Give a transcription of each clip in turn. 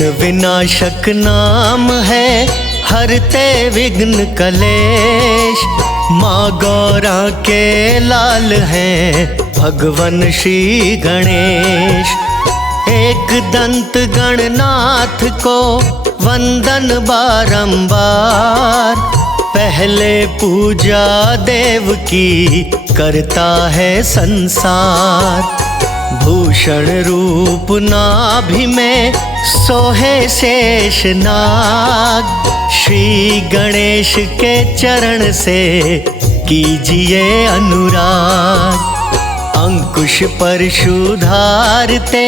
विघ्न विनाशक नाम है, हरते विघ्न कलेश। माँ गौरा के लाल हैं भगवन श्री गणेश। एक दंत गणनाथ को वंदन बारंबार, पहले पूजा देव की करता है संसार। भूषण रूप नाभि में सोहे शेष नाग, श्री गणेश के चरण से कीजिए अनुराग। अंकुश परशु धारते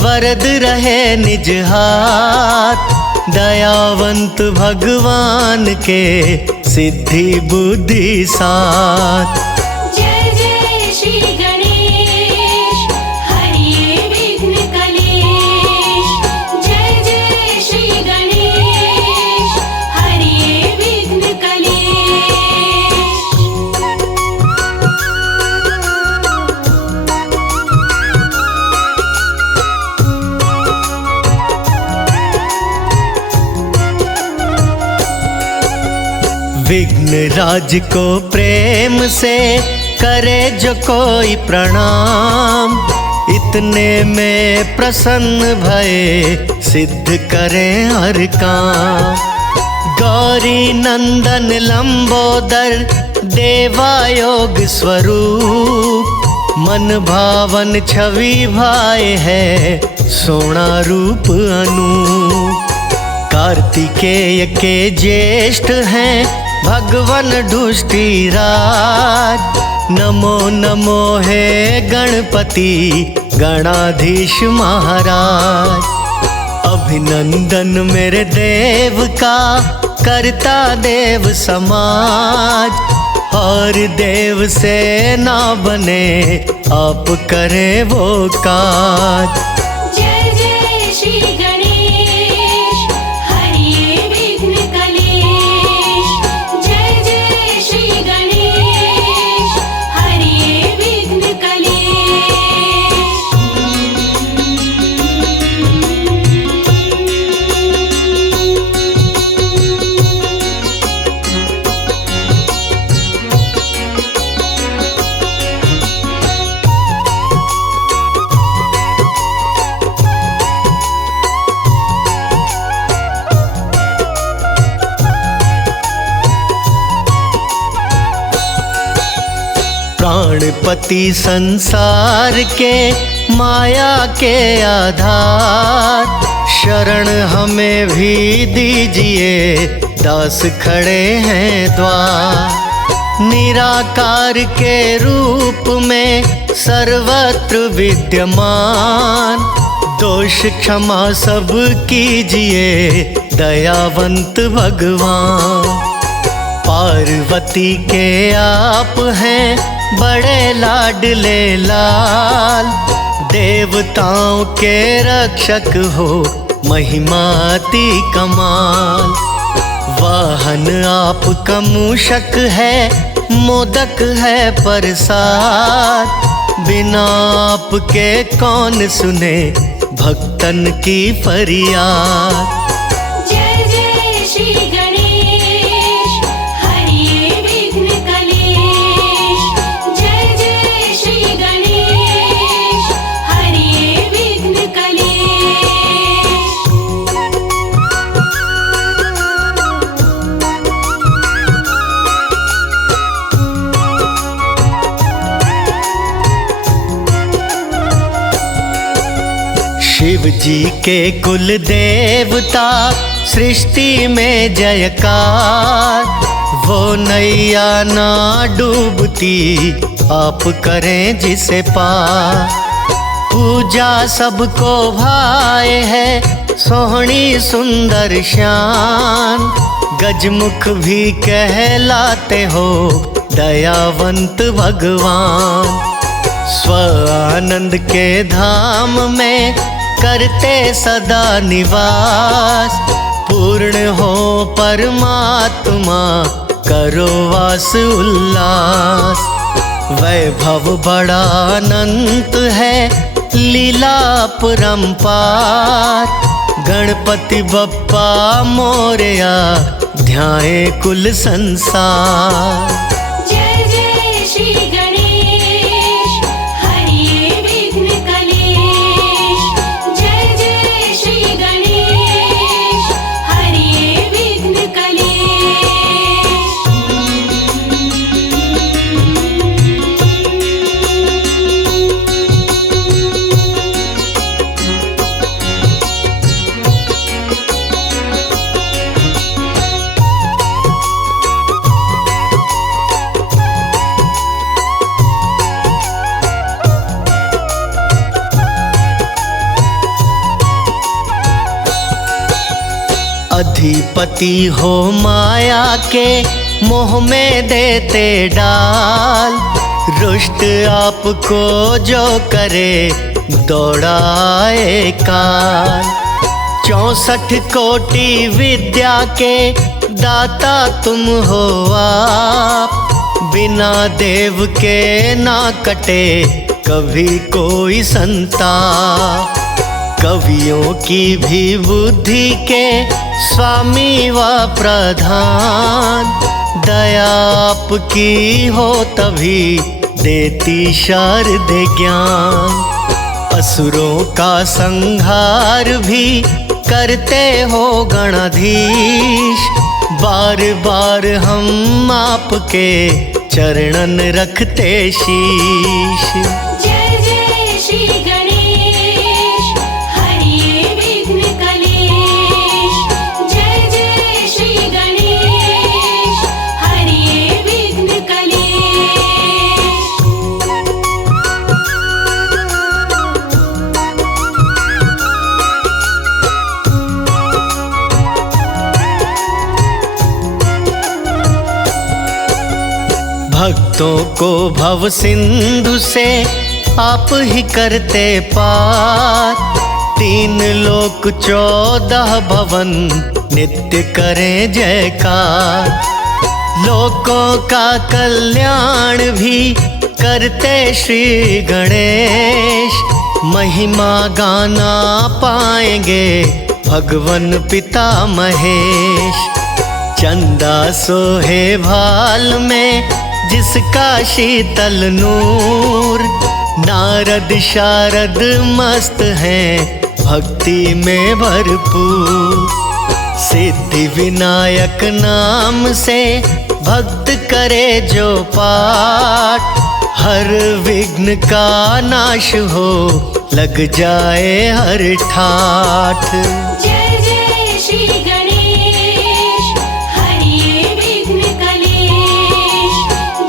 वरद रहे निज हाथ, दयावंत भगवान के सिद्धि बुद्धि साथ। जय जय श्री गणेश, हरिये विघ्न कलेश। जय जय श्री गणेश, हरिये विघ्न कलेश। विघ्न राज को प्रेम से करे जो कोई प्रणाम, इतने में प्रसन्न भये सिद्ध करे हर काम। गौरी नंदन लंबोदर देवायोग स्वरूप, मन भावन छवि भाए है सोना रूप अनूप। कार्तिकेय के ज्येष्ठ हैं भगवन दुष्टि राज, नमो नमो हे गणपति गणाधीश महाराज। अभिनंदन मेरे देव का करता देव समाज, और देव से ना बने आप करें वो काज। जय जय श्री गणेश, हरिये विघ्न कलेश। जय जय श्री गणेश, हरिये विघ्न कलेश। प्राणपति संसार के माया के आधार, शरण हमें भी दीजिए दास खड़े हैं द्वार। निराकार के रूप में सर्वत्र विद्यमान, दोष क्षमा सब कीजिए दयावंत भगवान। पार्वती के आप हैं बड़े लाडले लाल, देवताओं के रक्षक हो महिमाति कमाल। वाहन आपका मूषक है, मोदक है प्रसाद, बिना आपके कौन सुने भक्तन की फरियाद। जय जय श्री गणेश, हरिये विघ्न कलेश। जय जय श्री गणेश, हरिये विघ्न कलेश। शिव जी के कुल देवता सृष्टि में जयकार, वो नैया ना डूबती आप करें जिसे पार। पूजा सबको भाए है सोहनी सुंदर शान, गजमुख भी कहलाते हो दयावंत भगवान। स्व आनंद के धाम में करते सदा निवास, पूर्ण हो परमात्मा करो वास उल्लास। वैभव बड़ा अनंत है लीला परंपार, गणपति बप्पा मोरया ध्याए कुल संसार। जय जय श्री गणेश हरिये विघ्न कलेश। जय जय श्री गणेश हरिये विघ्न कलेश। अधिपति हो माया के मोह में देते डाल। रुष्ट आपको जो करे दौड़ाए काल। 64 कोटि विद्या के दाता तुम हो आप। बिना देव के ना कटे कभी कोई संताप। कवियों की भी बुद्धि के स्वामी व प्रधान। दया आपकी हो तभी देती शारद ज्ञान। असुरों का संहार भी करते हो गणाधीश। बार बार हम आपके चरणन रखते शीश। जय जय श्री गणेश हरिये विघ्न कलेश। जय जय श्री गणेश हरिये विघ्न कलेश। भक्तों को भव सिंधु से आप ही करते पार। 3 लोक 14 भवन नित्य करें जयकार। लोकों का कल्याण भी करते श्री गणेश। महिमा गाना पाएंगे भगवन पिता महेश। चंदा सोहे भाल में जिसका शीतल नूर। नारद शारद मस्त हैं भक्ति में भरपूर। सिद्धि विनायक नाम से भक्त करे जो पाठ। हर विघ्न का नाश हो लग जाए हर ठाठ। जय जय श्री गणेश हरिये विघ्न कलेश।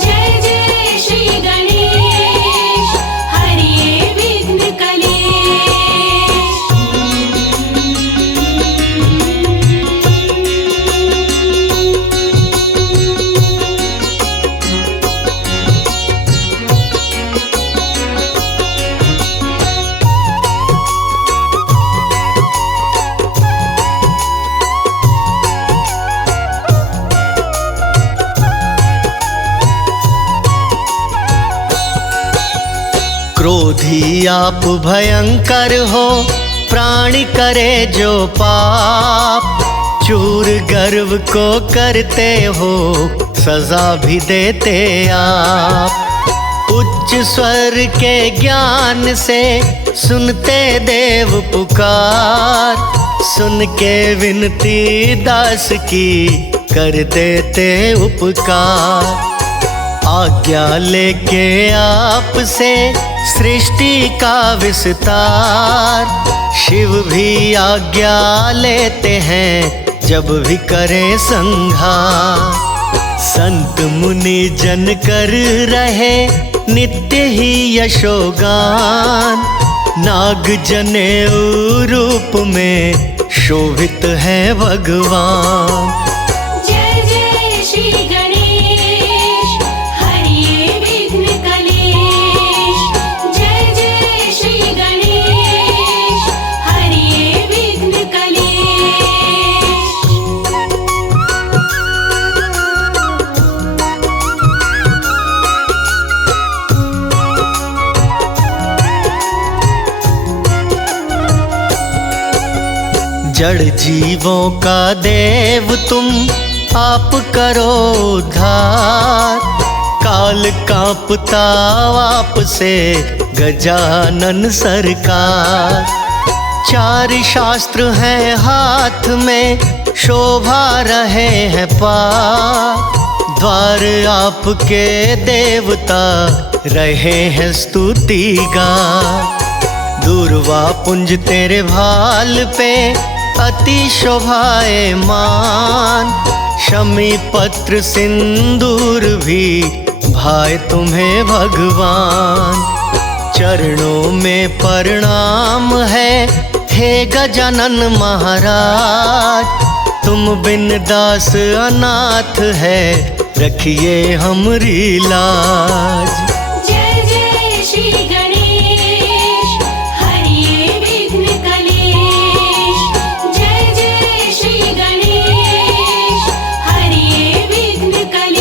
जय जय श्री गणेश हरिये विघ्न कलेश। क्रोधी आप भयंकर हो प्राणी करे जो पाप। चूर गर्व को करते हो सजा भी देते आप। उच्च स्वर के ज्ञान से सुनते देव पुकार। सुन के विनती दास की कर देते उपकार। आज्ञा लेके आपसे सृष्टि का विस्तार। शिव भी आज्ञा लेते हैं जब भी करें संहार। संत मुनि जन कर रहे नित्य ही यशोगान। नाग जनेऊ रूप में शोभित है भगवान। जय जय श्री गणेश हरिये विघ्न कलेश। जय जय श्री गणेश हरिये विघ्न कलेश। जड़ जीवों का देव तुम आप करो उद्धार। काल कांपता आप से गजानन सरकार। चार शास्त्र हैं हाथ में शोभा रहे हैं पार। द्वार आपके देवता रहे हैं स्तुति गान। दूर्वा पुंज तेरे भाल पे अति शोभाए मान। शमी पत्र सिंदूर भी भाए तुम्हें भगवान। चरणों में प्रणाम है हे गजानन महाराज। तुम बिन दास अनाथ है रखिए हमरी लाज। जय जय श्री गणेश हरिये विघ्न कलेश। जय जय श्री गणेश हरिये विघ्न कलेश।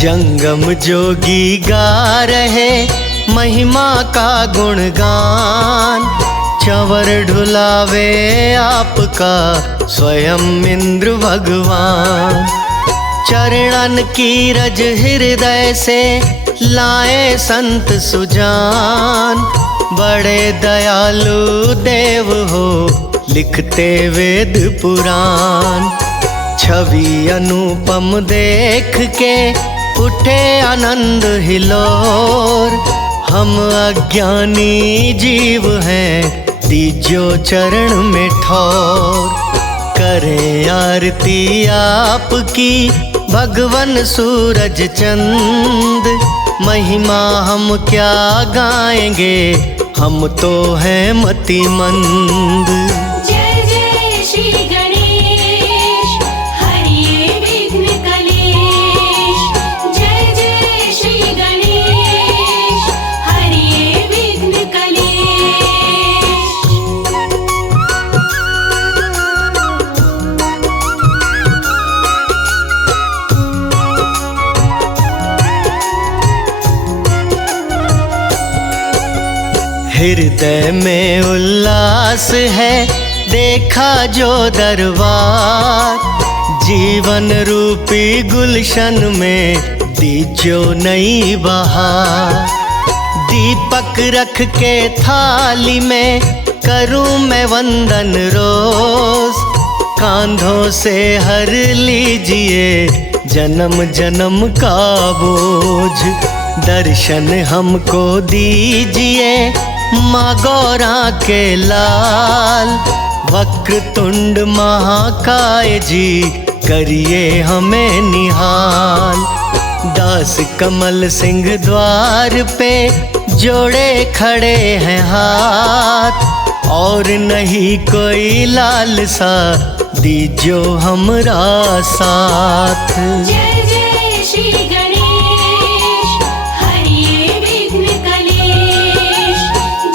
जंगम जोगी गा रहे महिमा का गुणगान। चंवर ढुलावे आपका स्वयं इंद्र भगवान। चरणन की रज हृदय से लाए संत सुजान। बड़े दयालु देव हो लिखते वेद पुराण। छवि अनुपम देख के उठे आनंद हिलोर। हम अज्ञानी जीव हैं दीजो चरण में ठोर। करें आरती आपकी भगवन सूरज चंद। महिमा हम क्या गाएंगे हम तो हैं मतिमंद। जय जय श्री गणेश हरिये विघ्न कलेश। जय जय श्री गणेश हरिये विघ्न कलेश। हृदय में उल्लास है देखा जो दरबार। जीवन रूपी गुलशन में दीजो नई बहार। दीपक रख के थाली में करूं मैं वंदन रोज। कांधों से हर लीजिए जन्म जन्म का बोझ। दर्शन हमको दीजिए माँ गौरा के लाल। वक्रतुंड महाकाय जी करिए हमें निहाल। दास कमल सिंह द्वार पे जोड़े खड़े हैं हाथ। और नहीं कोई लालसा दीजो हमरा साथ। जय जय श्री गणेश हरिये विघ्न कलेश।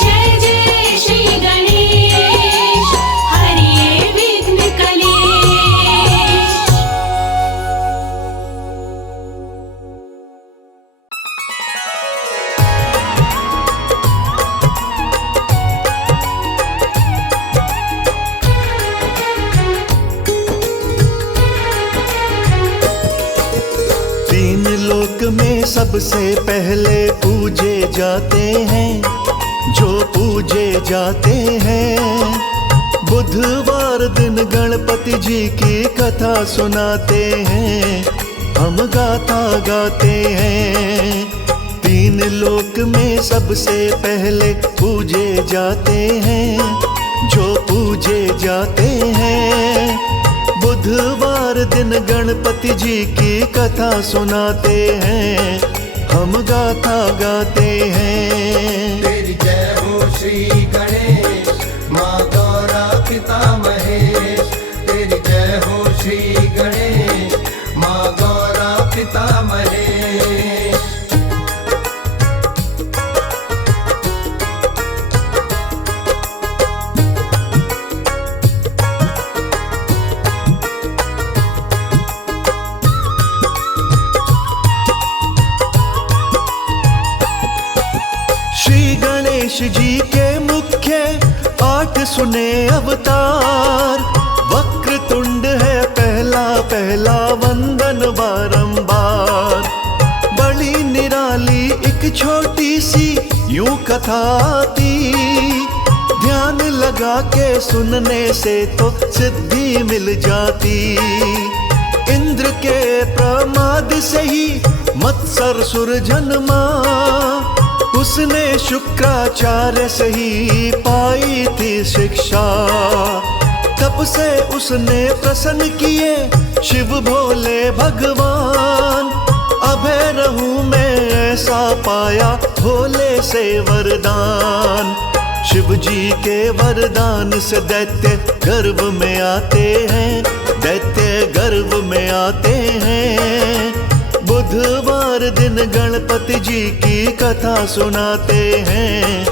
जय जय श्री गणेश हरिये विघ्न कलेश। तीन लोक में सबसे पहले पूजे जाते हैं जो पूजे जाते हैं। बुधवार दिन गणपति जी की कथा सुनाते हैं हम गाथा गाते हैं। तीन लोक में सबसे पहले पूजे जाते हैं जो पूजे जाते हैं। बुधवार दिन गणपति जी की कथा सुनाते हैं हम गाथा गाते हैं। तेरी जय हो श्री गणेश माँ गौरा पिता महेश। तेरी जय हो श्री गणेश पितामहे। श्री गणेश जी के मुख्य 8 सुने अवतार। वक्रतुंड है पहला पहला वंदन बारंबार। बड़ी निराली एक छोटी सी यूं कथा आती। ध्यान लगा के सुनने से तो सिद्धि मिल जाती। इंद्र के प्रमाद से ही मत्सरसुर जन्मा। उसने शुक्राचार्य से ही पाई थी शिक्षा। तब से उसने प्रसन्न किए शिव भोले भगवान। अभय रहूं मैं ऐसा पाया भोले से वरदान। शिव जी के वरदान से दैत्य गर्भ में आते हैं। दैत्य गर्भ में आते हैं। बुधवार दिन गणपति जी की कथा सुनाते हैं।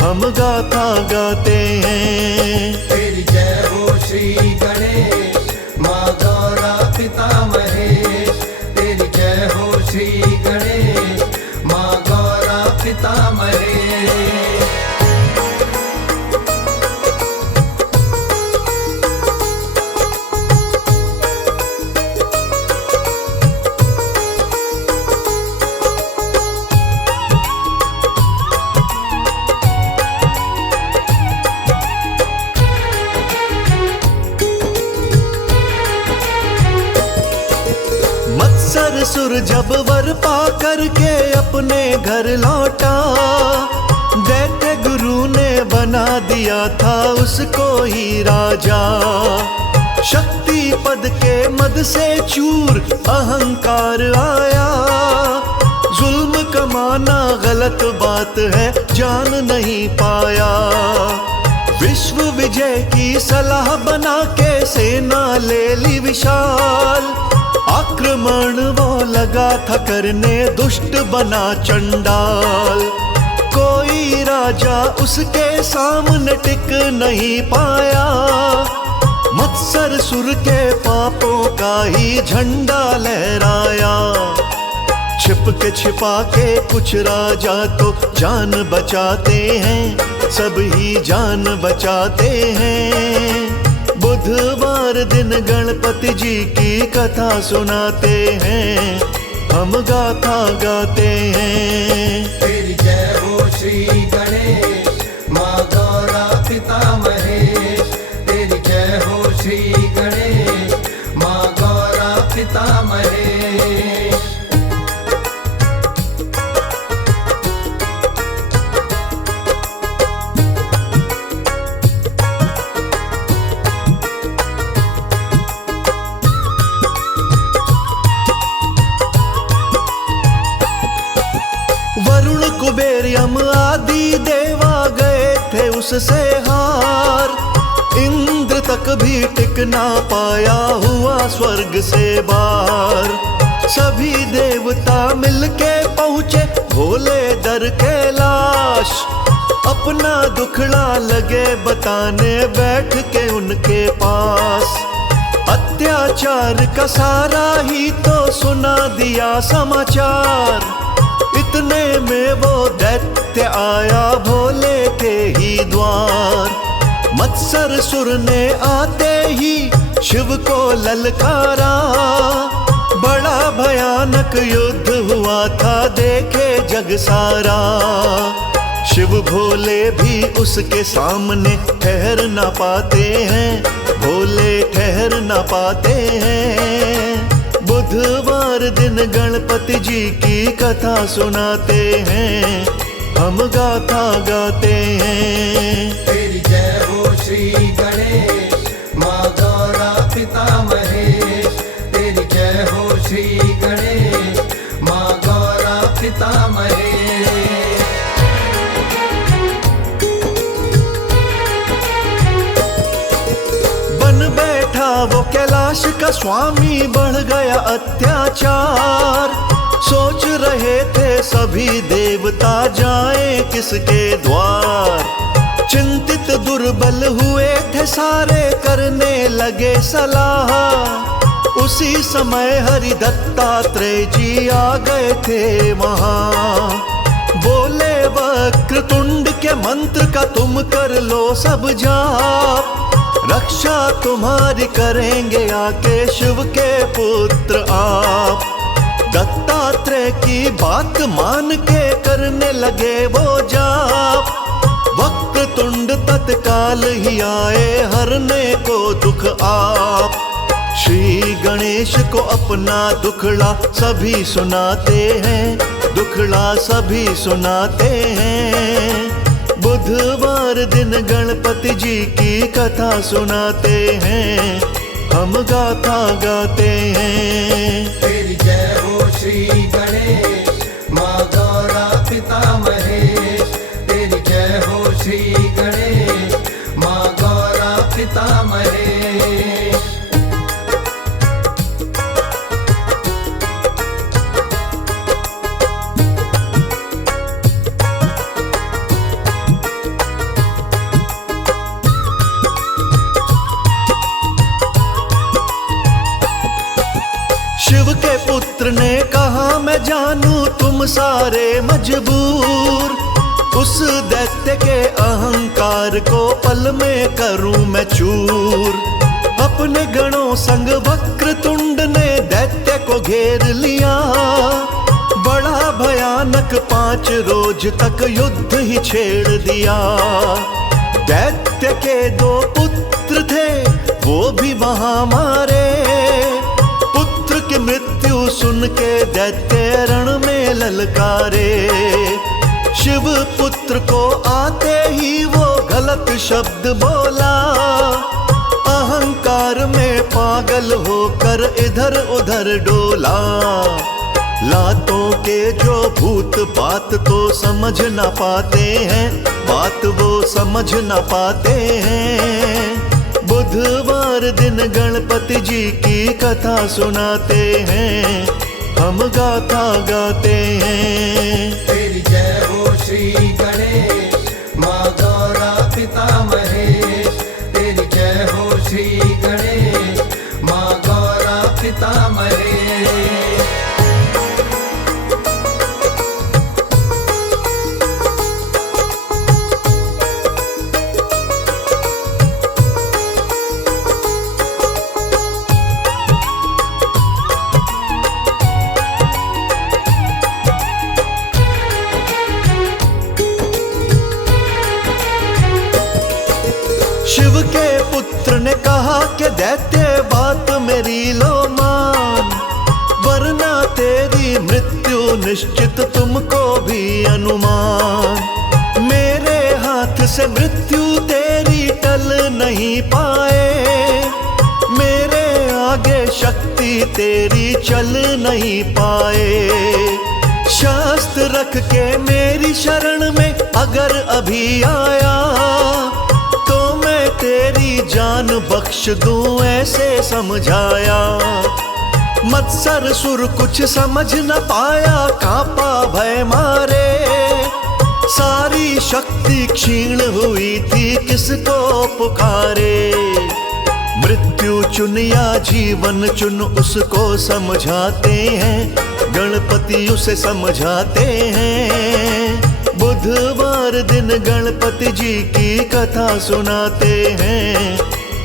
हम गाथा गाते हैं। तेरी जय हो श्री गणेश माँ गौरा पिता महेश। तेरी जय हो श्री गणेश माँ गौरा पिता महेश। मत्सरसुर जब वर पा करके अपने घर लौटा। दैत्य गुरु ने बना दिया था उसको ही राजा। शक्ति पद के मद से चूर अहंकार आया। जुल्म कमाना गलत बात है जान नहीं पाया। विश्व विजय की सलाह बना के सेना ले ली विशाल। आक्रमण वो लगा था करने दुष्ट बना चंडाल। कोई राजा उसके सामने टिक नहीं पाया। मत्सरसुर के पापों का ही झंडा लहराया। छिप के छिपा के कुछ राजा तो जान बचाते हैं। सब ही जान बचाते हैं। बुधवार दिन गणपति जी की कथा सुनाते हैं। हम गाथा गाते हैं। तेरी जय हो श्री गणेश माँ गौरा पिता महेश। तेरी जय हो श्री गणेश माँ गौरा पिता महेश। वरुण कुबेर यम आदि देवा गए थे उससे हार। इंद्र तक भी टिक ना पाया हुआ स्वर्ग से बाहर। सभी देवता मिलके पहुँचे भोले दर कैलाश। अपना दुखड़ा लगे बताने बैठ के उनके पास। अत्याचार का सारा ही तो सुना दिया समाचार। इतने में वो दैत्य आया भोले के ही द्वार। मत्सरसुर ने आते ही शिव को ललकारा। बड़ा भयानक युद्ध हुआ था देखे जग सारा। शिव भोले भी उसके सामने ठहर ना पाते हैं। भोले ठहर ना पाते हैं। बुधवार दिन गणपति जी की कथा सुनाते हैं। हम गाथा गाते हैं। तेरी जय हो श्री गणेश माँ गौरा पिता महेश। तेरी जय हो श्री गणेश माँ गौरा पिता महेश। बन बैठा वो कैलाश कैलाश का स्वामी बढ़ गया अत्याचार। सोच रहे थे सभी देवता जाएं किसके द्वार। चिंतित दुर्बल हुए थे सारे करने लगे सलाह। उसी समय हरि दत्तात्रेय जी आ गए थे वहां। बोले वक्रतुंड के मंत्र का तुम कर लो सब जाप। रक्षा तुम्हारी करेंगे आके शिव के पुत्र आप। दत्तात्रेय की बात मान के करने लगे वो जाप। वक्रतुंड तत्काल ही आए हरने को दुख आप। श्री गणेश को अपना दुखड़ा सभी सुनाते हैं, दुखड़ा सभी सुनाते हैं। बुधवार दिन गणपति जी की कथा सुनाते हैं, हम गाथा गाते हैं। तेरी जय हो श्री गणेश माँ गौरा पिता महेश। तेरी जय हो श्री गणेश माँ गौरा पिता महेश। शिव के पुत्र ने कहा मैं जानू तुम सारे मजबूर। उस दैत्य के अहंकार को पल में करूं मैं चूर। अपने गणों संग वक्रतुंड ने दैत्य को घेर लिया। बड़ा भयानक 5 रोज तक युद्ध ही छेड़ दिया। दैत्य के 2 पुत्र थे वो भी वहां मारे। पुत्र की मृत्यु सुन के दैत्य रण में ललकारे। शिव पुत्र को आते ही वो गलत शब्द बोला। अहंकार में पागल होकर इधर उधर डोला। लातों के जो भूत बात तो समझ ना पाते हैं, बात वो समझ ना पाते हैं। बुधवार दिन गणपति जी की कथा सुनाते हैं, हम गाथा गाते हैं। तेरी जय हो श्री गणेश माँ गौरा पिता महेश। तेरी जय हो श्री गणेश माँ गौरा पिता महेश। शिव के पुत्र ने कहा कि दैत्य बात मेरी लो मान, वरना तेरी मृत्यु निश्चित तुमको भी अनुमान। मेरे हाथ से मृत्यु तेरी टल नहीं पाए। मेरे आगे शक्ति तेरी चल नहीं पाए। शास्त्र रख के मेरी शरण में अगर अभी आया तो मैं तेरी जान बख्श दूं ऐसे समझाया। मत्सर सुर कुछ समझ न पाया, कांपा भय मारे। सारी शक्ति क्षीण हुई थी, किसको पुकारे। मृत्यु चुन या जीवन चुन उसको समझाते हैं, गणपति उसे समझाते हैं। बुधवार दिन गणपति जी की कथा सुनाते हैं,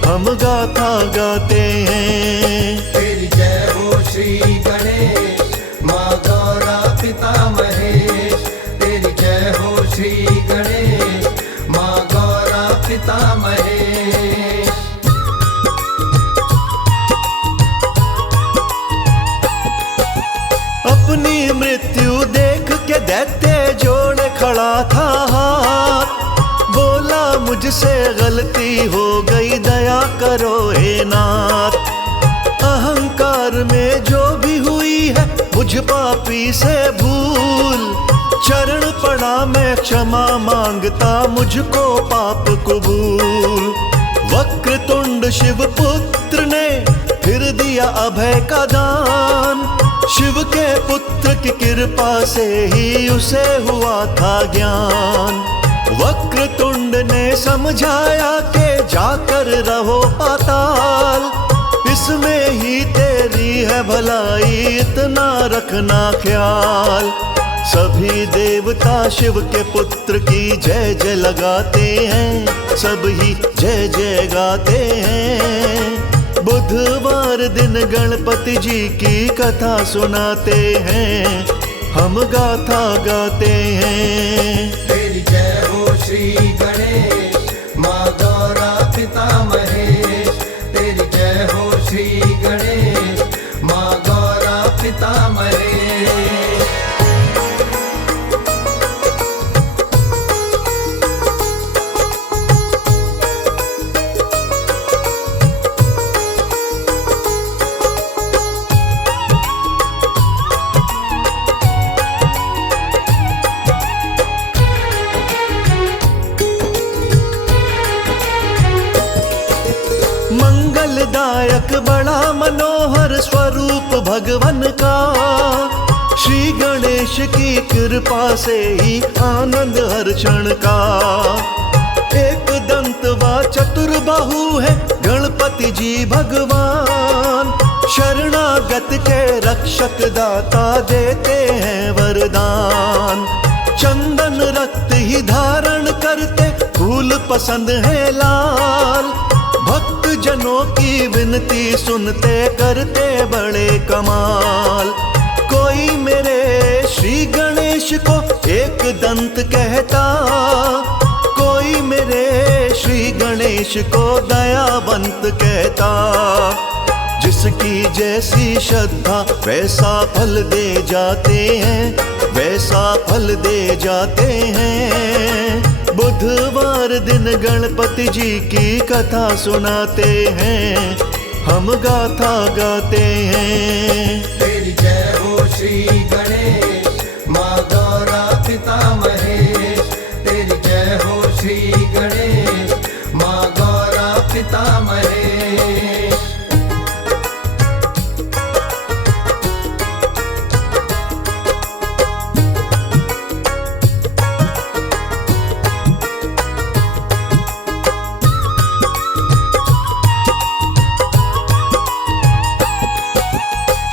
हम गाथा गाते हैं। तेरी जय हो श्री गणेश माँ गौरा पिता महेश। तेरी जय हो श्री गणेश माँ गौरा पिता महेश। अपनी मृत्यु देख के दैत्य जोड़े खड़ा था हाथ। बोला मुझसे गलती हो गई, दया करो हे नाथ। अहंकार में जो भी हुई है मुझ पापी से भूल। चरण पड़ा मैं क्षमा मांगता, मुझको पाप कबूल। वक्रतुंड शिव पुत्र ने फिर दिया अभय का दान। शिव के पुत्र की कृपा से ही उसे हुआ था ज्ञान। वक्रतुंड ने समझाया कि जाकर रहो पाताल, इसमें ही तेरी है भलाई, इतना रखना ख्याल। सभी देवता शिव के पुत्र की जय जय लगाते हैं, सब ही जय जय गाते हैं। बुधवार दिन गणपति जी की कथा सुनाते हैं, हम गाथा गाते हैं। तेरी जय हो श्री गणेश, माँ गौरा पिता महेश। तेरी जय हो श्री गणेश, माँ गौरा पिता महेश। मंगलदायक बड़ा मनोहर स्वरूप भगवन का, श्री गणेश की कृपा से ही आनंद हर क्षण का। एक दंत व चतुर्बाहु है गणपति जी भगवान, शरणागत के रक्षक दाता देते हैं वरदान। चंदन रक्त ही धारण करते, फूल पसंद है लाल। भक्त जनों की विनती सुनते, करते बड़े कमाल। कोई मेरे श्री गणेश को एक दंत कहता, कोई मेरे श्री गणेश को दयावंत कहता। जिसकी जैसी श्रद्धा वैसा फल दे जाते हैं, वैसा फल दे जाते हैं। बुधवार दिन गणपति जी की कथा सुनाते हैं, हम गाथा गाते हैं। तेरी जय हो श्री गणेश, माँ गौरा पिता महेश। तेरी जय हो श्री गणेश, माँ गौरा पिता महेश।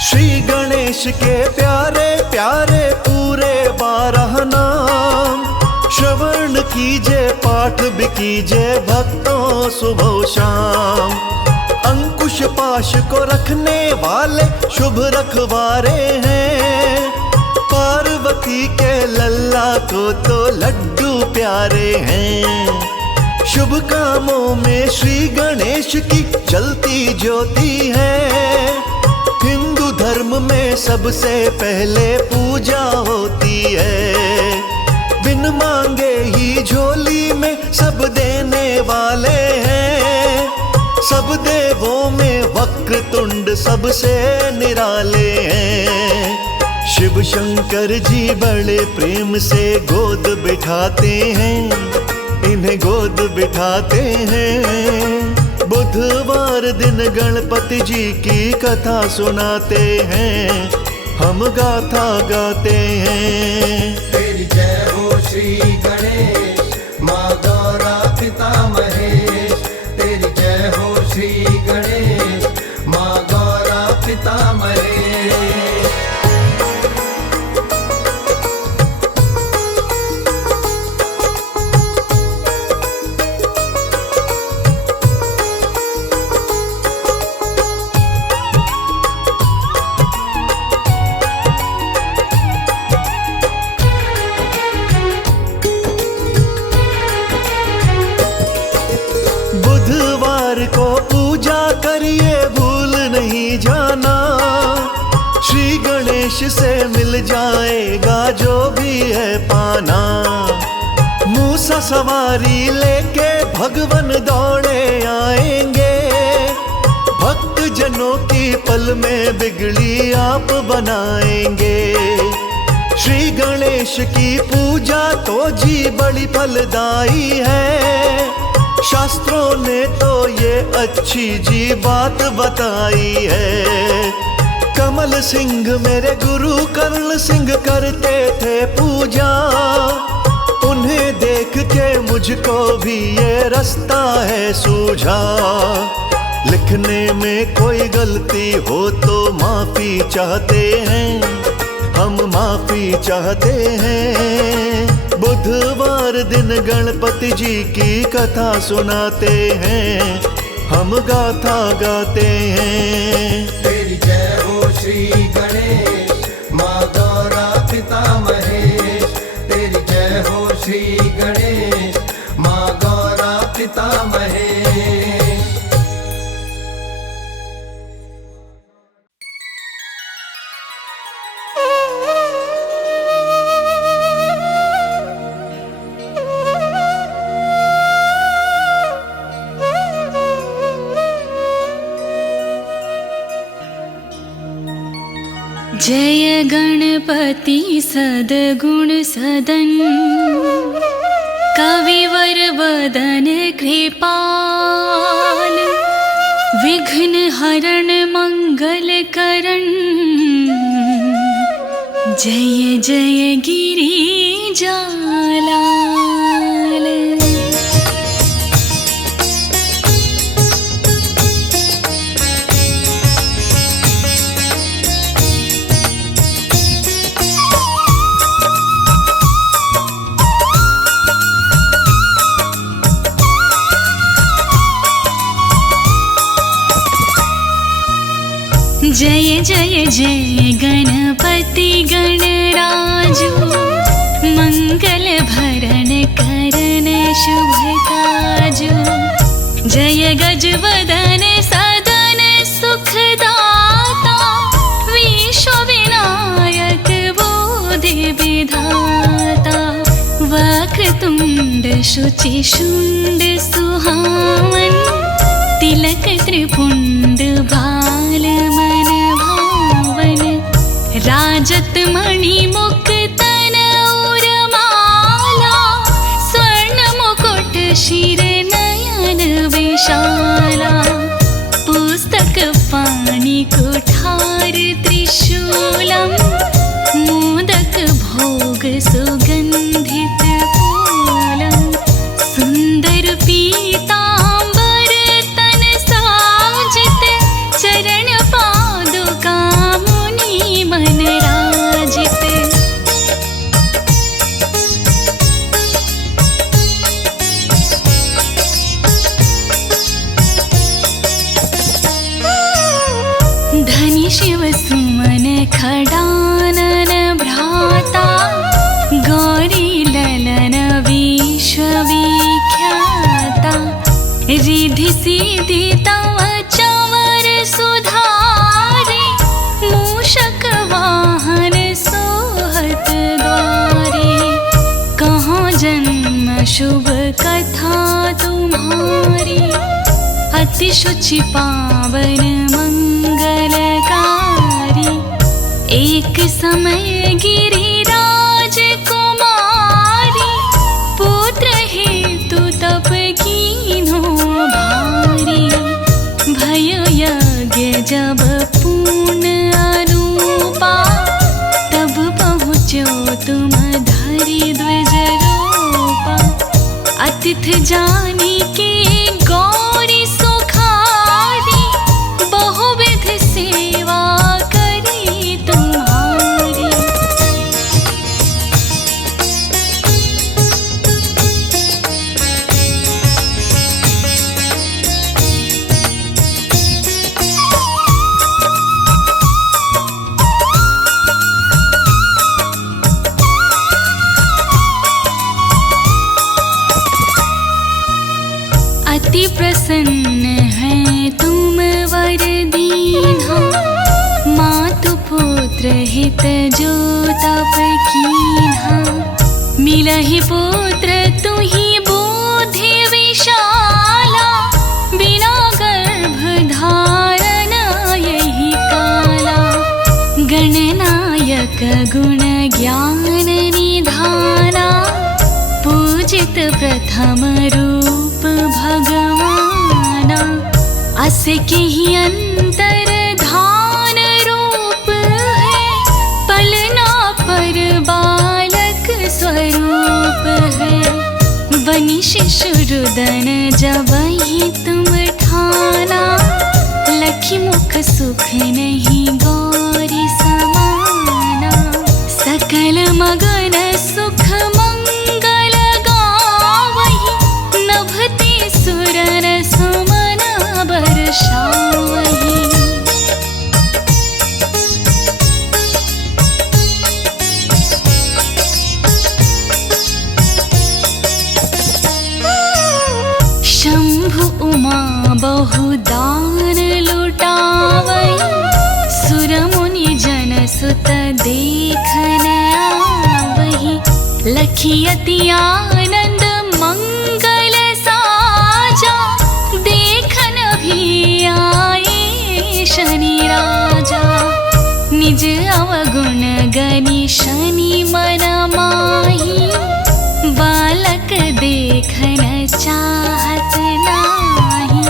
श्री गणेश के प्यारे प्यारे पूरे 12 नाम, श्रवण कीजिए पाठ भी कीजिए भक्तों सुबह शाम। अंकुश पाश को रखने वाले शुभ रखवारे हैं, पार्वती के लल्ला को तो लड्डू प्यारे हैं। शुभ कामों में श्री गणेश की जलती ज्योति है, हिंदू धर्म में सबसे पहले पूजा होती है। बिन मांगे ही झोली में सब देने वाले हैं, सब देवों में वक्रतुंड सबसे निराले हैं। शिव शंकर जी बड़े प्रेम से गोद बिठाते हैं, इन्हें गोद बिठाते हैं। बुधवार दिन गणपति जी की कथा सुनाते हैं, हम गाथा गाते हैं। तेरी जय हो श्री गणेश, माँ गौरा पिता महेश। तेरी जय हो श्री गणेश, माँ गौरा पिता महेश। बुधवार को पूजा करिए भूल नहीं जाना, श्री गणेश से मिल जाएगा जो भी है पाना। मूसा सवारी लेके भगवन दौड़े आएंगे, भक्त जनों की पल में बिगड़ी आप बनाएंगे। श्री गणेश की पूजा तो जी बड़ी फलदायी है, शास्त्रों ने तो ये अच्छी जी बात बताई है। कमल सिंह मेरे गुरु कर्ण सिंह करते थे पूजा, उन्हें देख के मुझको भी ये रास्ता है सूझा। लिखने में कोई गलती हो तो माफी चाहते हैं, हम माफी चाहते हैं। बुधवार दिन गणपति जी की कथा सुनाते हैं, हम गाथा गाते हैं। तेरी जय हो श्री गणेश, माँ गौरा पिता महेश। तेरी जय हो श्री गणेश, माँ गौरा पिता महेश। जय गणपति सद्गुण सदन, कविवर वदन कृपाल। विघ्न हरण मंगल करण, जय जय गिरिजालाल। जय जय जय गणपति गणराजू, मंगल भरण करण शुभ काजू। जय गजवदन सदन सुखदाता, विश्व विनायक बोधि विधाता। वक्रतुंड शुचि शुंड सुहावन, तिलक त्रिपुंड भाल मन भावन। राजत मणि मुक्तन उर्माला, स्वर्ण मुकुट शिर नयन विशाला। पुस्तक पाणि कुठार त्रिशूलम, मोदक भोग सुगंधित फूलम। सुंदर पीतांबर तन साजित, चरण पादुका मुनि मन राजित। धनि शिव सुमन खडानन भ्राता, गौरी ललन विश्व विख्याता। रिधि सिद्धि तव चवर सुधारे, मूषक वाहन सोहत द्वारे। कहाँ जन्म शुभ कथा तुम्हारी, अति शुचि पावन मंगलकारी। एक समय गिरिराज कुमारी, पुत्र हेतु तप कीन्हो भारी। भय यज्ञ जब पूर्ण अनुपा, तब पहुँचो तुम धरि द्विज रूपा। अतिथि जानी के गौरी सुखारी, बहुविध सेवा करी तुम्हारी। अति प्रसन्न है तुम वर दीन्हा, मातु पुत्र हित जो तप कीन्हा। मिलहि पुत्र तुहि बुद्धि विशाला, बिना गर्भ धारण यही काला। गणनायक गुण ज्ञान निधाना, पूजित प्रथम रूप भगवाना, अस के ही अंतर धान रूप है, पलना पर बालक स्वरूप है। बनी शिशुरुदन जब ही तुम ठाना, लखी मुख सुख नहीं गौरी समाना। सकल मगन सुख मंगल गावहि, नभते सुरन सुमन बरसावहि। शंभु उमा बहुदान लुटावै, सुर मुनि जन सुत देखन आवहि। लखी अति आनंद मंगल साजा, देखन भी आए शनि राजा। निज अवगुण गनि शनि मन माही, बालक देखन चाहत नाही।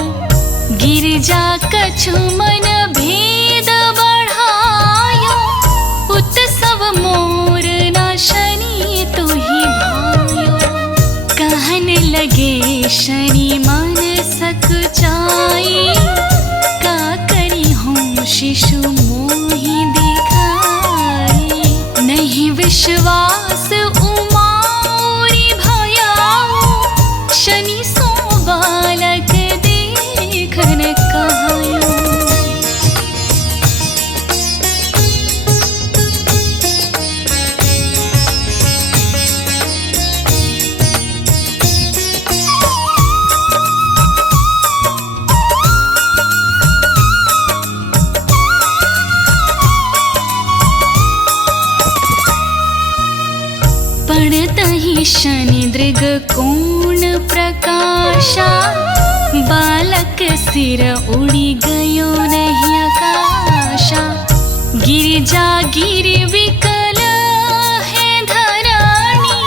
गिरजा कछु मन भेद बढ़ायो, उत्सव मोर न शनि तुहि भायो। कहन लगे शनि मन सकुचाई, का करी हूँ शिशु मोहि दिखाई। नहीं विश्वास उमारी भयाऊ, शनि सो बालक देखन कहायो। पड़तहि शनि दृग कोण प्रकाशा, बालक सिर उड़ी गयो नहीं आकाशा। गिरिजा गिरि विकल है धरानी,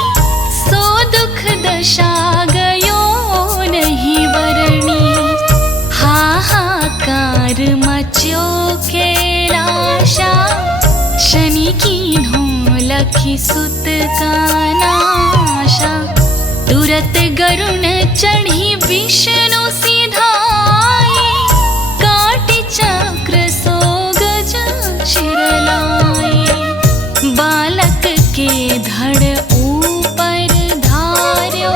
सो दुख दशा गयो नहीं वरणी। हाहाकार मच्यो कैलाशा, शनि कीन्हो लखी सुत का नाशा। तुरत गरुण चढ़ी विष्णु सिधाई, काटि चक्र सो गज शिरलाई। बालक के धड़ ऊपर धार्यो,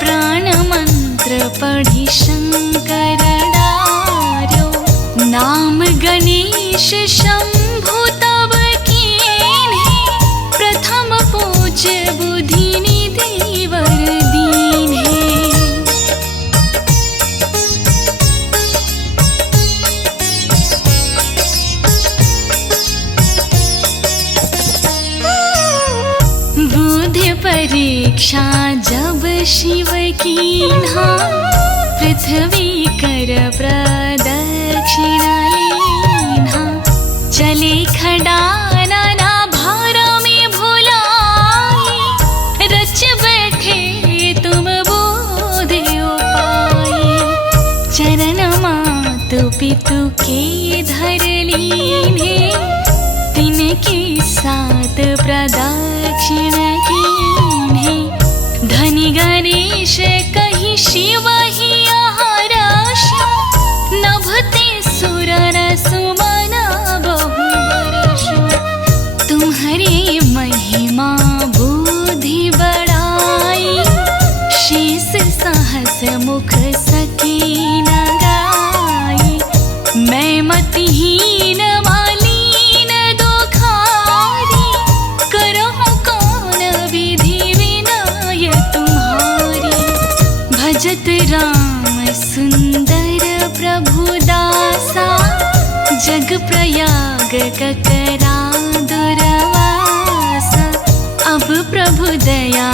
प्राण मंत्र पढ़ी शंकर डार्यो। नाम गणेश शंभु तब कीन्हे, प्रथम पूज्य बुद्धि निधि वर दीन्हे। बुद्धि परीक्षा जब शिव कीन्हा, पृथ्वी कर प्रदक्षिणा लीन्हा। चले खडाना ना भार में भुलाई, रच बैठे तुम बोधि उपाय। चरण मातु पितु के धर लीन्हे, तिनके साथ प्रदक्षिण कीन्हे। धनि गणेश कहि शिव ही आहारस्यो, नभते सुरन सुमन बहु बरसो। तुम्हारे महिमा बुद्धि बढ़ाई, शेष सहस मुख सकी न गाई। मैं मतिहीन मालीन दुखारी, करहूँ कौन विधि विनय तुम्हारी। भजत राम सुंदर प्रभु दासा, जग प्रयाग ककरा दुर्वासा। अब प्रभु दया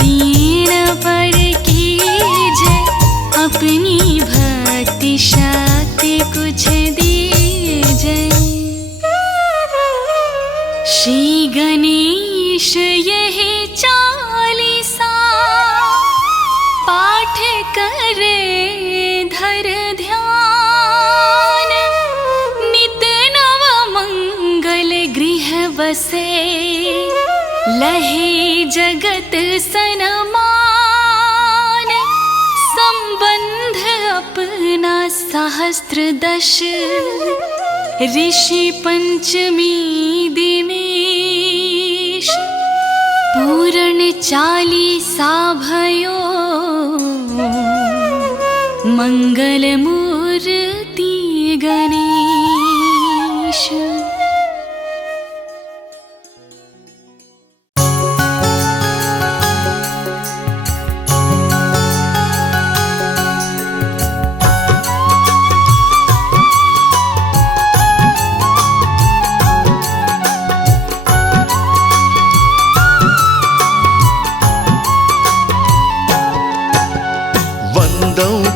दीन पर कीजे, अपनी भक्ति शक्ति कुछ दीजे। श्री गणेश यही 40 पाठ करे धर ध्यान, नित नव मंगल गृह बसे, लहे जगत सनमान। संबंध अपना सहस्त्र दश, ऋषि पंचमी दिनेश। पूर्ण 40 भयो, मंगल मूर्ति गणेश।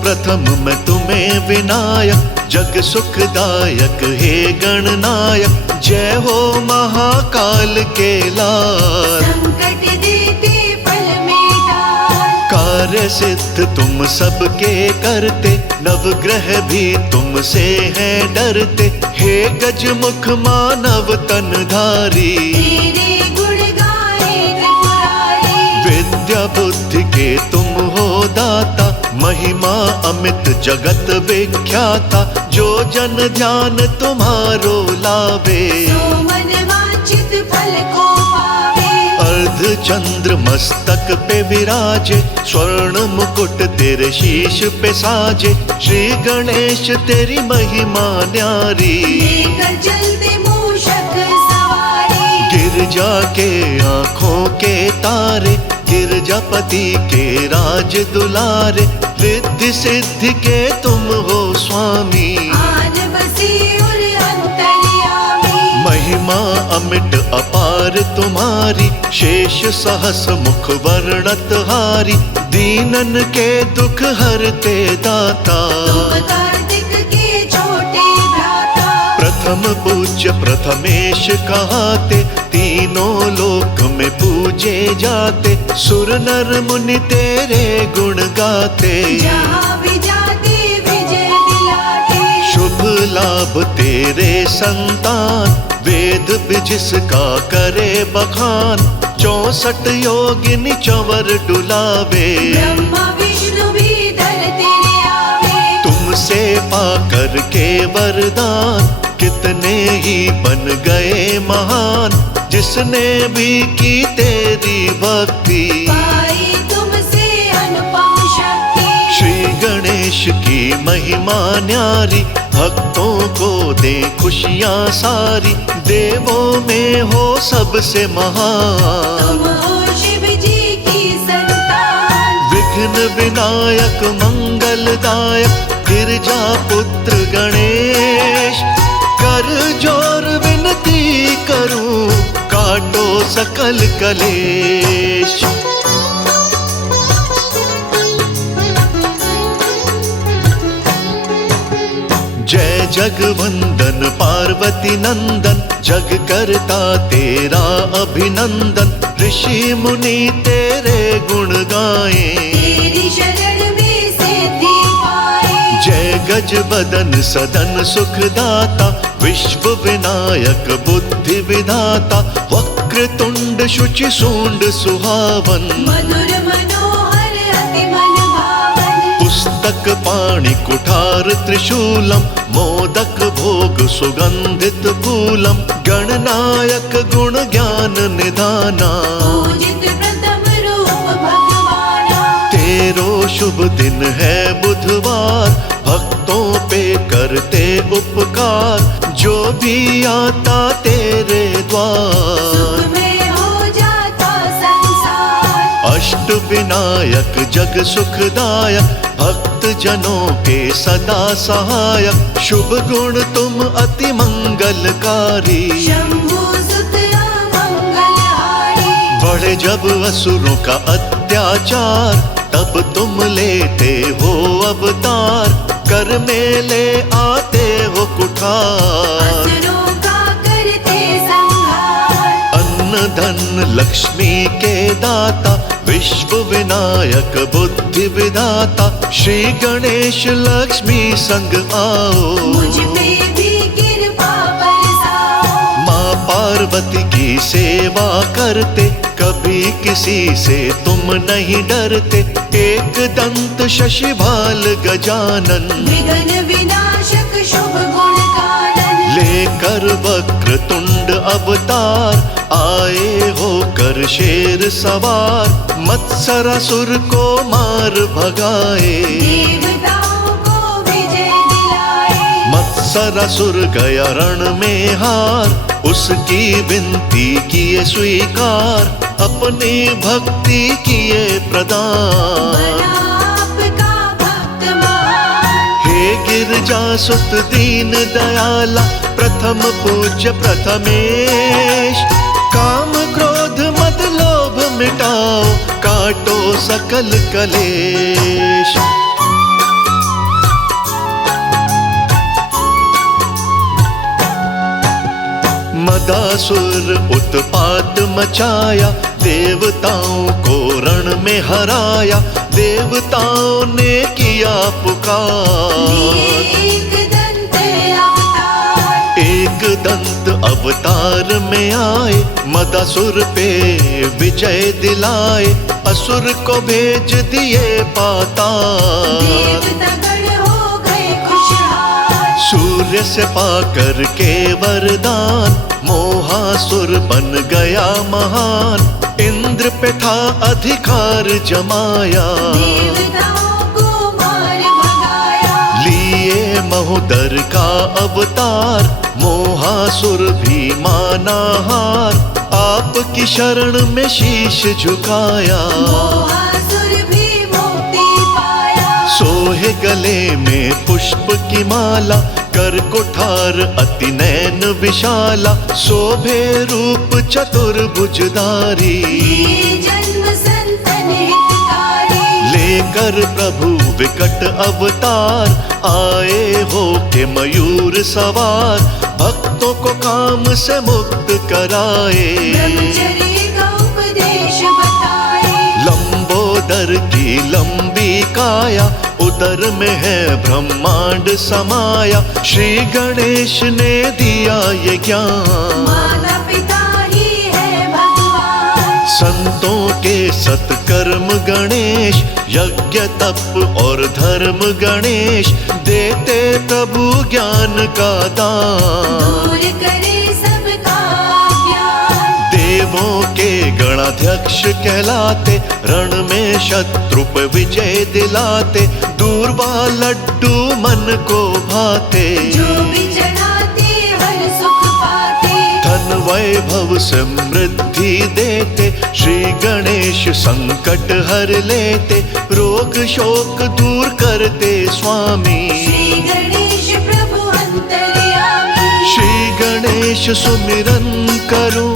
प्रथम मैं तुम्हें विनायक, जग सुखदायक हे गणनायक। जय हो महाकाल के लाल, संकट देते पल में टाल। कार्य सिद्ध तुम सबके करते, नवग्रह भी तुमसे हैं डरते। हे गजमुख मानव तनधारी, तेरे गुण गाए त्रिपुरारी। विद्या बुद्धि के तुम हो दाता, महिमा अमित जगत विख्याता। जो जन ध्यान तुम्हारो लावे, सो मन वांछित फल को पावे। अर्ध चंद्र मस्तक पे विराजे, स्वर्ण मुकुट तेरे शीश पे साजे। श्री गणेश तेरी महिमा न्यारी, लेकर चलते मूषक सवारी। गिरजा के आँखों के तारे, गिरजापति के राज दुलारे। रिद्धि सिद्धि के तुम हो स्वामी, आन बसी उर अंतर्यामी। महिमा अमिट अपार तुम्हारी, शेष सहस मुख वर्णत हारी। दीनन के दुख हरते दाता, तुम कार्तिक के छोटे भ्राता। प्रथम पूज्य प्रथमेश कहाते, तीनों लोक में पूजे जाते। सुर नर मुनि तेरे गुण गाते, जहाँ भी जाते विजय दिलाते। शुभ लाभ तेरे संतान, वेद जिसका करे बखान। 64 योगिनी चंवर डुलावे, ब्रह्मा विष्णु भी धर तेरे आवे। तुमसे पाकर के वरदान, कितने ही बन गए महान। जिसने भी की तेरी भक्ति, पाई तुमसे अनुपम शक्ति। श्री गणेश की महिमा न्यारी, भक्तों को दे खुशियाँ सारी। देवों में हो सबसे महान, तुम हो शिव जी की संतान। विघ्न विनायक मंगलदायक, गिरजा पुत्र गणेश। कर जोर विनती करूं, काटो सकल कलेश। जय जगवंदन पार्वती नंदन, जग करता तेरा अभिनंदन। ऋषि मुनि तेरे गुण गाएं, तेरी शरण में सिद्धि पाए। जय गज बदन सदन सुखदाता, विश्व विनायक बुद्धि विधाता। वक्रतुंड शुचि सूंड सुहावन, मधुर मनोहर अति मन भावन। पुस्तक पाणि कुठार त्रिशूलम, मोदक भोग सुगंधित फूलम। गणनायक गुण ज्ञान निधाना, पूजित प्रथम रूप भगवाना। तेरो शुभ दिन है बुधवार, भक्तों पे करते उपकार। जो भी आता तेरे द्वार, सुख में हो जाता संसार। अष्ट विनायक जग सुखदायक, भक्त जनों के सदा सहायक। शुभ गुण तुम अति मंगलकारी, शंभु सुत मंगलहारी। बढ़े जब असुरों का अत्याचार, तब तुम लेते हो अवतार। कर मेले आते हो कुठार, असुरों का करते संहार। अन्न धन लक्ष्मी के दाता, विश्व विनायक बुद्धि विधाता, श्री गणेश लक्ष्मी संग आओ। मुझ पे भी कृपा बरसाओ। माँ पार्वती की सेवा करते, कभी किसी से तुम नहीं डरते। एक दंत शशिभाल गजानन, विघ्न विनाशक शुभ गुण कानन। लेकर वक्र तुंड अवतार, आए होकर शेर सवार। मत्सरासुर को मार भगाए, देवताओं को विजय दिलाए। मत्सरासुर गया रण में हार, उसकी विनती किए स्वीकार। अपनी भक्ति किए प्रदान, बना आपका भक्त महान। हे गिरजा सुत दीन दयाला, प्रथम पूज्य प्रथमेश। काम क्रोध मद लोभ मिटाओ, काटो सकल कलेश। मदासुर उत्पात मचाया, देवताओं को रण में हराया। देवताओं ने किया पुकार, एक दंत अवतार। एक दंत अवतार में आए। मदासुर पे विजय दिलाए, असुर को भेज दिए पाताल। देवतागण हो गए खुशहाल। सूर्य से पाकर के वरदान, मोहासुर बन गया महान। इंद्र पे था अधिकार जमाया, देवताओं को मार भगाया। लिए महोदर का अवतार, मोहासुर भी माना हार। आपकी शरण में शीश झुकाया, मोहासुर भी मुक्ति पाया। सोहे गले में पुष्प की माला, कर कुठार अति नैन विशाला। शोभे रूप चतुर्भुजधारी, ये जन्म संतन हितकारी। लेकर प्रभु विकट अवतार, आए हो के मयूर सवार। भक्तों को काम से मुक्त कराए, ब्रह्मचर्य का उपदेश बताए। लंबोदर की लंबी काया, उदर में है ब्रह्मांड समाया। श्री गणेश ने दिया ये ज्ञान, माता पिता ही है भगवान। संतों के सत्कर्म गणेश, यज्ञ तप और धर्म गणेश। देते प्रभु ज्ञान का दान, दूर करे सबका ज्ञान। देवों के गणाध्यक्ष कहलाते, रण में शत्रु पे विजय दिलाते। दूरबा लड्डू मन को भाते, जो भी चढ़ाते हर सुख पाते। धन वैभव समृद्धि देते, श्री गणेश संकट हर लेते। रोग शोक दूर करते स्वामी, श्री गणेश प्रभु अंतर्यामी। श्री गणेश सुमिरन करूं,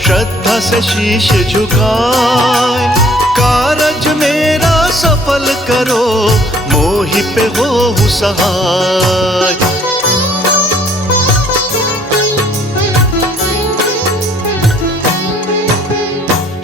श्रद्धा से शीश झुकाए। कारज मेरा सफल करो, मोहि पे हो सहाय।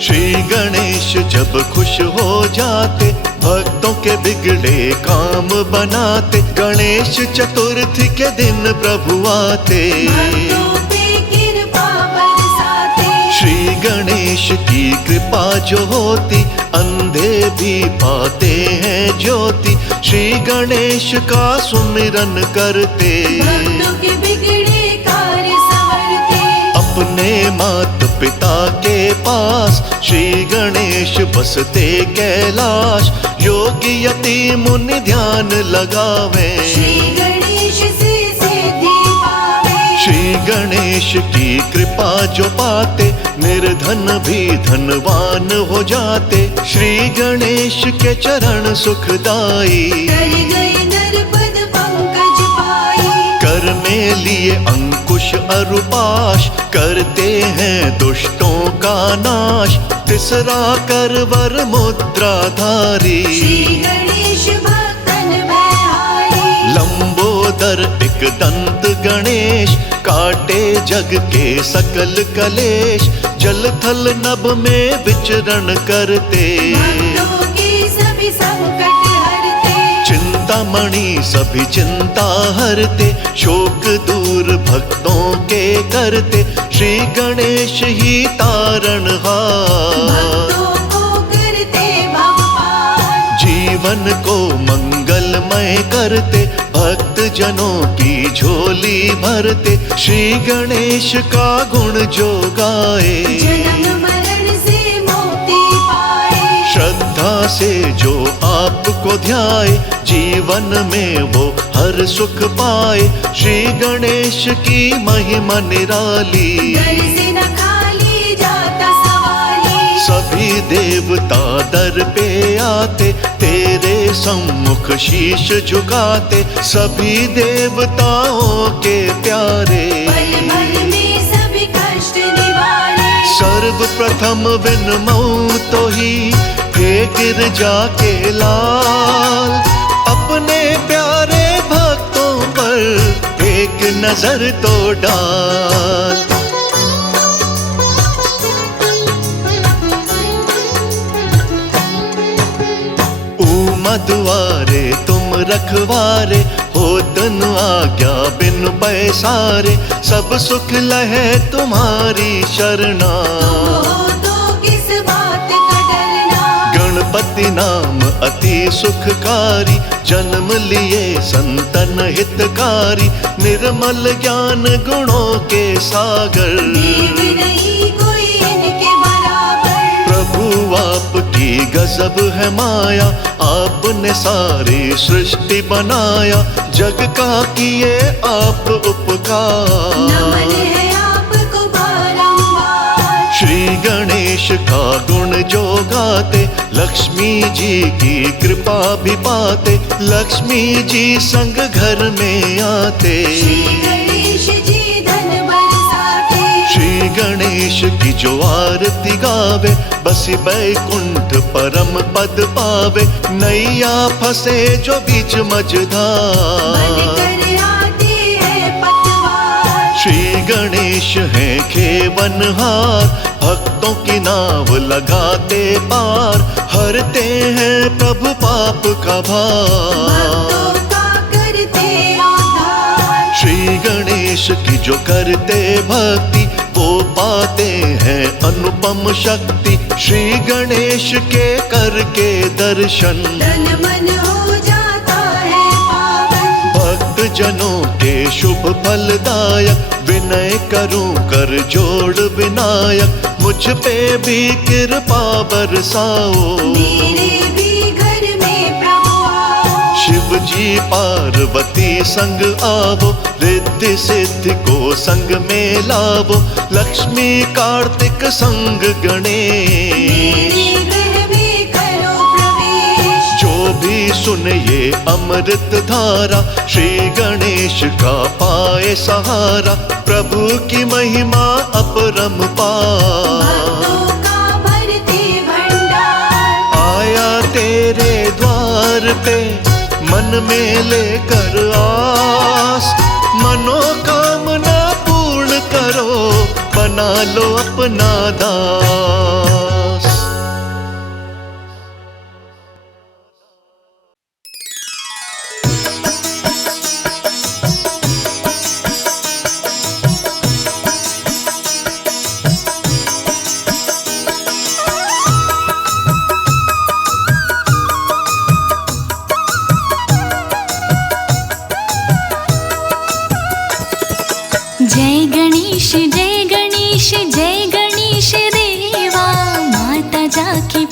श्री गणेश जब खुश हो जाते, भक्तों के बिगड़े काम बनाते। गणेश चतुर्थी के दिन प्रभु आते, भक्तों पे कृपा बरसाते। श्री गणेश की कृपा जो होती, अंधे भी पाते हैं ज्योति। श्री गणेश का सुमिरन करते, भक्तों के बिगड़े कार्य संवरते। अपने मात पिता के पास, श्री गणेश बसते कैलाश। योगी यति मुनि ध्यान लगावे, श्री गणेश से सिद्धि पावे। श्री गणेश की कृपा जो पाते, निर्धन भी धनवान हो जाते। श्री गणेश के चरण सुखदाई, कर गए नरपद पंकज पाई। कर में लिए अंकुश अरुपाश, करते हैं दुष्टों का नाश। तिसरा कर वर मुद्राधारी, श्री गणेश भक्तन भयहारी। लंबोदर एक दंत गणेश, काटे जग के सकल कलेश, जल थल नभ में विचरण करते। भक्तों के सभी संकट हरते, चिंतामणि सभी चिंता हरते, शोक दूर भक्तों के करते, श्री गणेश ही तारणहार। भक्तों को करते भव पार, जीवन को मंगलमय करते, भक्त जनों की झोली भरते, श्री गणेश का गुण जो गाए, जन्म मरण से मुक्ति पाए। श्रद्धा से जो आपको ध्याए, जीवन में वो हर सुख पाए, श्री गणेश की महिमा निराली। दर से न खाली जाता सवाली, सभी देवता दर पे आते, तेरे सम्मुख शीश झुकाते, सभी देवताओं के प्यारे। पल भर में सभी कष्ट निवारे, सर्वप्रथम विनमऊ तो ही, हे गिरजा के लाल, अपने प्यारे भक्तों पर एक नजर तो डाल। दुआरे तुम रखवारे, हो तन आज्ञा बिन पैसारे, सब सुख लहे तुम्हारी शरणा। हो तो किस बात का डरना, गणपति नाम अति सुखकारी, जन्म लिए संतन हितकारी, निर्मल ज्ञान गुणों के सागर। देव नहीं कोई इनके बराबर, प्रभु आपकी गजब है माया, आपने सारी सृष्टि बनाया, जग का किए आप उपकार। नमन है आपको बारंबार, श्री गणेश का गुण जो गाते, लक्ष्मी जी की कृपा भी पाते, लक्ष्मी जी संग घर में आते। श्री गणेश जी धन बरसाते, श्री गणेश की जो आरती गावे, बसी बैकुंठ परम पद पावे, नैया फंसे जो बीच मझधार। बनकर आते हैं पतवार, श्री गणेश हैं खेवनहार, भक्तों की नाव लगाते पार, हरते हैं प्रभु पाप का भार। भक्तों का करते उद्धार, श्री गणेश की जो करते भक्ति, वो पाते हैं अनुपम शक्ति, श्री गणेश के करके दर्शन। तन मन हो जाता है पावन, भक्त जनों के शुभ फलदायक, विनय करूं कर जोड़ विनायक, मुझ पे भी कृपा बरसाओ। मेरे भी घर में प्रभु आओ, शिव जी पार्वती संग आवो, रिद्धि सिद्धि को संग में लावो, लक्ष्मी कार्तिक संग गणेश। मेरे गृह में करो प्रवेश, जो भी सुने ये अमृत धारा, श्री गणेश का पाए सहारा, प्रभु की महिमा अपरंपार। भक्तों का भरते भंडार, आया तेरे द्वार पे मन में लेकर आस, मनोकामना पूर्ण करो, बना लो अपना दास। जय गणेश जय गणेश जय गणेश देवा, माता जाकी